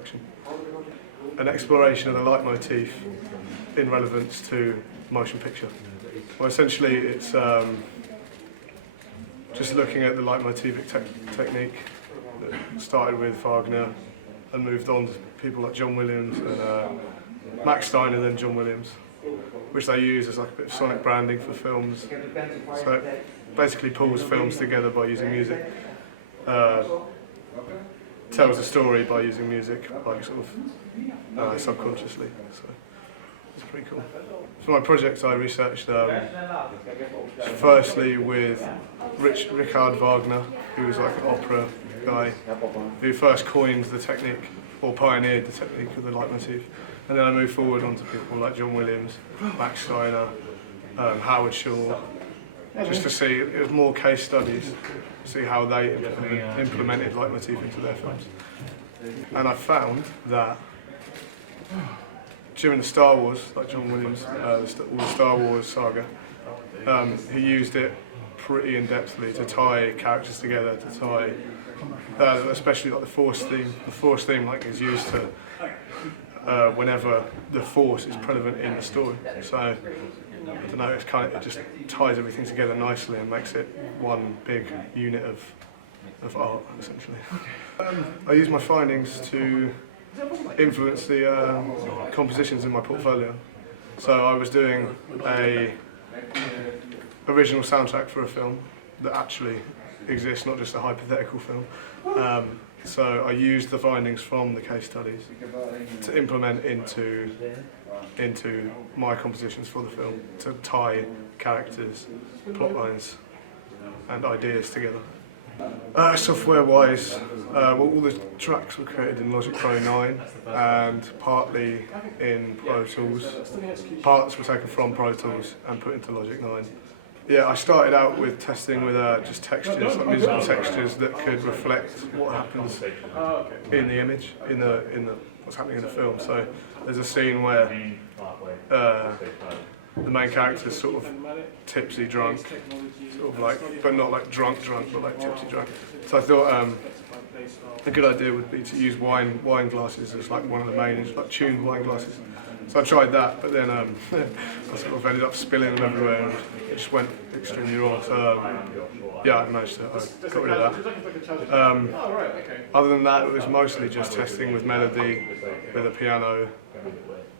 production. An exploration of the leitmotif in relevance to motion picture. Well, essentially it's just looking at the leitmotivic technique that started with Wagner and moved on to people like John Williams and Max Steiner and then John Williams, which they use as like a bit of sonic branding for films. So it basically pulls films together by using music, tells a story by using music, like sort of subconsciously. So it's pretty cool. For my project, I researched firstly with Richard Wagner, who was like an opera guy, who first coined the technique or pioneered the technique of the leitmotif. And then I moved forward onto people like John Williams, Max Steiner, Howard Shaw, just to see, it was more case studies, see how they implemented leitmotif into their films. And I found that during the Star Wars, like John Williams, all the Star Wars saga, he used it pretty in-depthly to tie characters together, to tie, especially like the Force theme. The Force theme like is used to whenever the Force is prevalent in the story. So I don't know, it's it just ties everything together nicely and makes it one big unit of art, essentially. I use my findings to influence the compositions in my portfolio. So I was doing a original soundtrack for a film that actually exists, not just a hypothetical film. So I used the findings from the case studies to implement into my compositions for the film, to tie characters, plot lines and ideas together. Software-wise, all the tracks were created in Logic Pro 9 and partly in Pro Tools. Parts were taken from Pro Tools and put into Logic 9. Yeah, I started out with testing with just textures, like musical textures that could reflect what happens in the image, in the what's happening in the film. So there's a scene where the main character's sort of tipsy drunk, sort of like, but not like drunk, but like tipsy drunk. So I thought a good idea would be to use wine glasses as like one of the main, like tuned wine glasses. So I tried that, but then I sort of ended up spilling them everywhere and it just went extremely wrong. So yeah, I managed to got rid of that. Other than that, it was mostly just testing with melody, with a piano,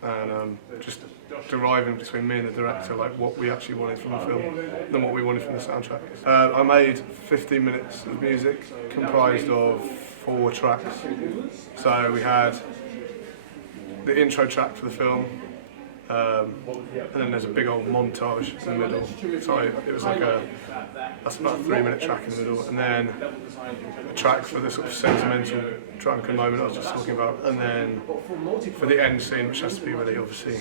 and just deriving between me and the director like what we actually wanted from the film than what we wanted from the soundtrack. I made 15 minutes of music comprised of 4 tracks. So we had the intro track for the film, and then there's a big old montage in the middle. Sorry, it was like that's about a 3-minute track in the middle, and then a track for the sort of sentimental drunken moment I was just talking about, and then for the end scene, which has to be really obviously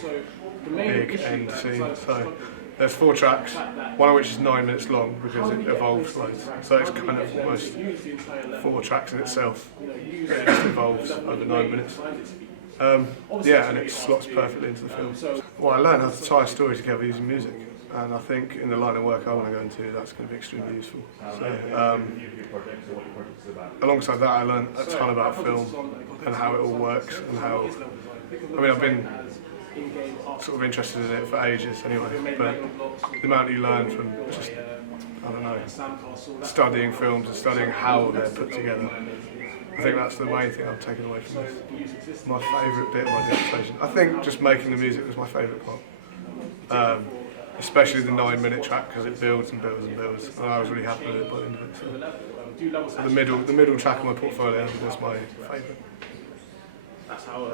big end scene. So there's 4 tracks, one of which is 9 minutes long because it evolves loads. So it's kind of almost 4 tracks in itself. It just evolves over 9 minutes. Yeah, and it slots perfectly into the film. Well, I learned how to tie a story together using music, and I think in the line of work I want to go into, that's going to be extremely useful. So, alongside that, I learned a ton about film and how it all works, and how, I mean, I've been sort of interested in it for ages anyway, but the amount you learn from just, I don't know, studying films and studying how they're put together, I think that's the main thing I've taken away from this. My favourite bit of my dissertation. I think just making the music was my favourite part. Especially the 9-minute track, because it builds and builds and builds, and I was really happy with it by the end of it. So the middle track of my portfolio was my favourite. That's how